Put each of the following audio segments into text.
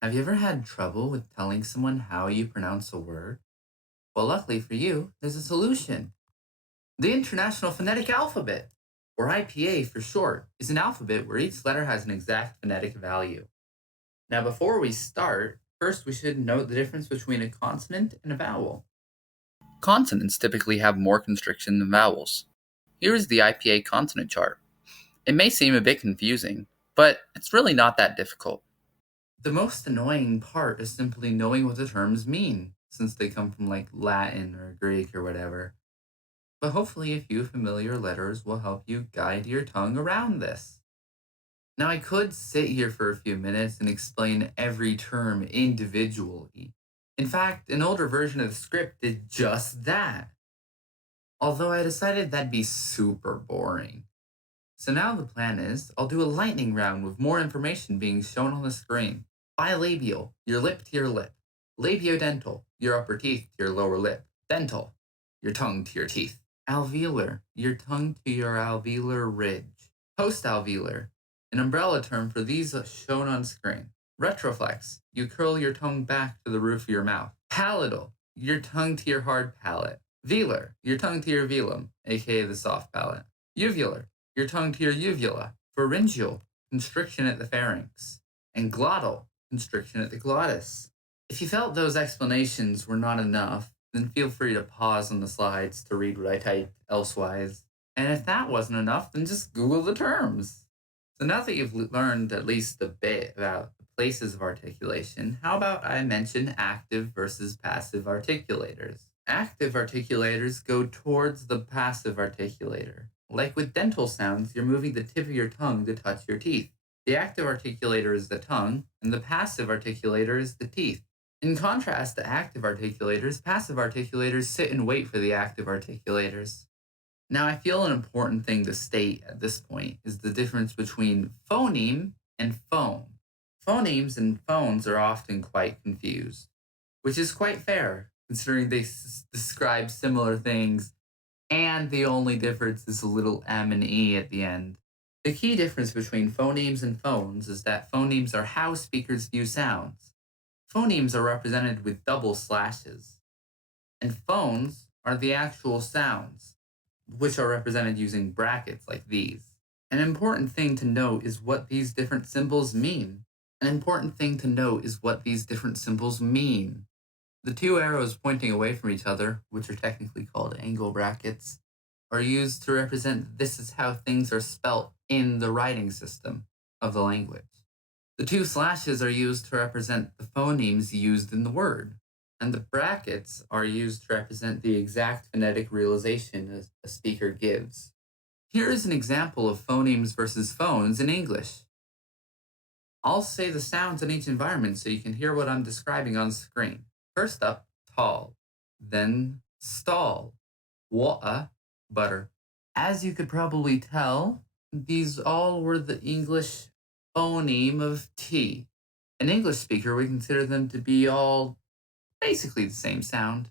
Have you ever had trouble with telling someone how you pronounce a word? Well, luckily for you, there's a solution. The International Phonetic Alphabet, or IPA for short, is an alphabet where each letter has an exact phonetic value. Now, before we start, first we should note the difference between a consonant and a vowel. Consonants typically have more constriction than vowels. Here is the IPA consonant chart. It may seem a bit confusing, but it's really not that difficult. The most annoying part is simply knowing what the terms mean, since they come from like Latin or Greek or whatever. But hopefully, a few familiar letters will help you guide your tongue around this. Now, I could sit here for a few minutes and explain every term individually. In fact, an older version of the script did just that. Although I decided that'd be super boring. So now the plan is I'll do a lightning round with more information being shown on the screen. Bilabial, your lip to your lip. Labiodental, your upper teeth to your lower lip. Dental, your tongue to your teeth. Alveolar, your tongue to your alveolar ridge. Postalveolar, an umbrella term for these shown on screen. Retroflex, you curl your tongue back to the roof of your mouth. Palatal, your tongue to your hard palate. Velar, your tongue to your velum, aka the soft palate. Uvular, your tongue to your uvula. Pharyngeal, constriction at the pharynx. And glottal, constriction at the glottis. If you felt those explanations were not enough, then feel free to pause on the slides to read what I typed elsewise. And if that wasn't enough, then just Google the terms. So now that you've learned at least a bit about the places of articulation, how about I mention active versus passive articulators? Active articulators go towards the passive articulator. Like with dental sounds, you're moving the tip of your tongue to touch your teeth. The active articulator is the tongue, and the passive articulator is the teeth. In contrast to active articulators, passive articulators sit and wait for the active articulators. Now, I feel an important thing to state at this point is the difference between phoneme and phone. Phonemes and phones are often quite confused, which is quite fair, considering they describe similar things, and the only difference is a little M and E at the end. The key difference between phonemes and phones is that phonemes are how speakers view sounds. Phonemes are represented with double slashes, and phones are the actual sounds, which are represented using brackets like these. An important thing to note is what these different symbols mean. An important thing to note is what these different symbols mean. The two arrows pointing away from each other, which are technically called angle brackets, are used to represent this is how things are spelt in the writing system of the language. The two slashes are used to represent the phonemes used in the word, and the brackets are used to represent the exact phonetic realization a speaker gives. Here is an example of phonemes versus phones in English. I'll say the sounds in each environment so you can hear what I'm describing on screen. First up, tall, then stall, water, butter. As you could probably tell, these all were the English phoneme of T. An English speaker would consider them to be all basically the same sound.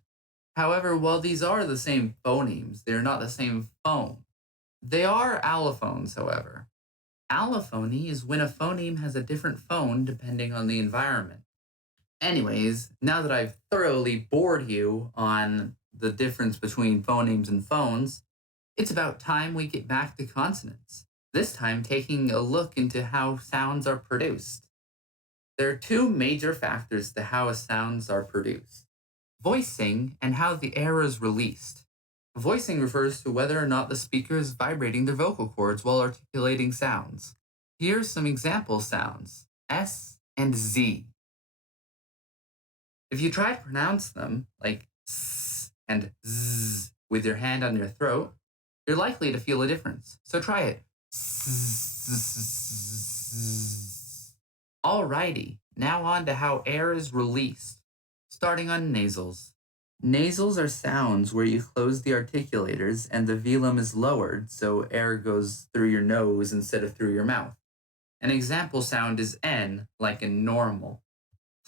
However, while these are the same phonemes, they are not the same phone. They are allophones, however. Allophony is when a phoneme has a different phone depending on the environment. Anyways, now that I've thoroughly bored you on the difference between phonemes and phones, it's about time we get back to consonants, this time taking a look into how sounds are produced. There are two major factors to how sounds are produced: voicing and how the air is released. Voicing refers to whether or not the speaker is vibrating their vocal cords while articulating sounds. Here are some example sounds: S and Z. If you try to pronounce them, like S and Z, with your hand on your throat, you're likely to feel a difference. So try it. Alrighty, now on to how air is released. Starting on nasals. Nasals are sounds where you close the articulators and the velum is lowered so air goes through your nose instead of through your mouth. An example sound is N, like in normal.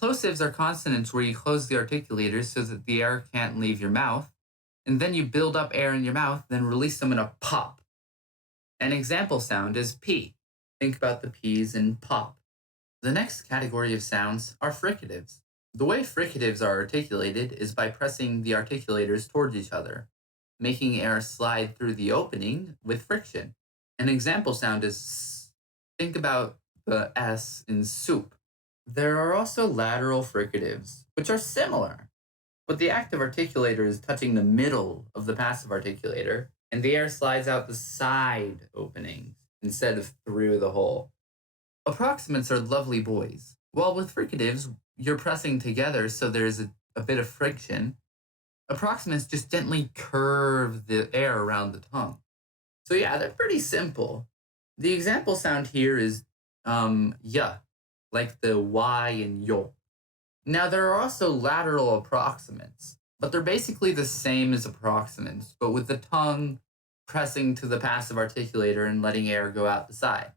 Plosives are consonants where you close the articulators so that the air can't leave your mouth, and then you build up air in your mouth, then release them in a pop. An example sound is P. Think about the P's in pop. The next category of sounds are fricatives. The way fricatives are articulated is by pressing the articulators towards each other, making air slide through the opening with friction. An example sound is s. Think about the S in soup. There are also lateral fricatives, which are similar, but the active articulator is touching the middle of the passive articulator, and the air slides out the side openings instead of through the hole. Approximants are lovely boys, while with fricatives, you're pressing together so there's a bit of friction. Approximants just gently curve the air around the tongue. So yeah, they're pretty simple. The example sound here is yeah, like the Y in yo. Now there are also lateral approximants, but they're basically the same as approximants, but with the tongue pressing to the passive articulator and letting air go out the side.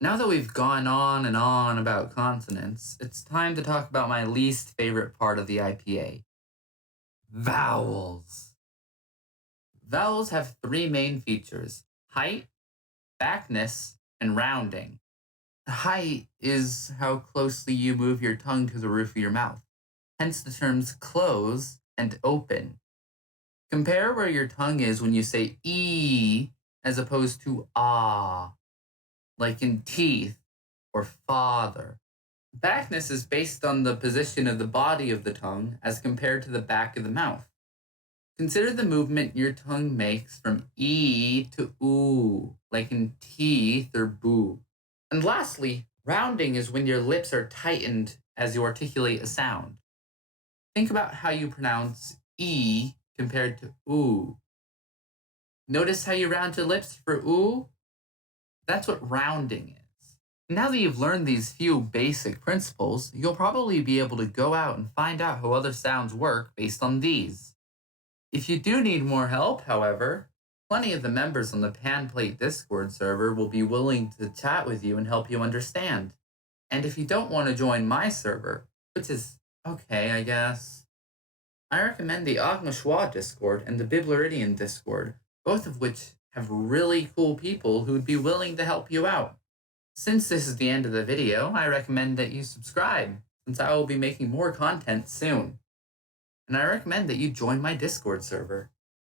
Now that we've gone on and on about consonants, it's time to talk about my least favorite part of the IPA: vowels. Vowels have three main features: height, backness, and rounding. Height is how closely you move your tongue to the roof of your mouth, hence the terms close and open. Compare where your tongue is when you say E as opposed to ah, like in teeth or father. Backness is based on the position of the body of the tongue as compared to the back of the mouth. Consider the movement your tongue makes from E to oo, like in teeth or boo. And lastly, rounding is when your lips are tightened as you articulate a sound. Think about how you pronounce E compared to oo. Notice how you round your lips for oo? That's what rounding is. Now that you've learned these few basic principles, you'll probably be able to go out and find out how other sounds work based on these. If you do need more help, however, plenty of the members on the Panplate Discord server will be willing to chat with you and help you understand. And if you don't want to join my server, which is okay, I guess, I recommend the Agma Schwa Discord and the Bibleridian Discord, both of which have really cool people who would be willing to help you out. Since this is the end of the video, I recommend that you subscribe, since I will be making more content soon. And I recommend that you join my Discord server.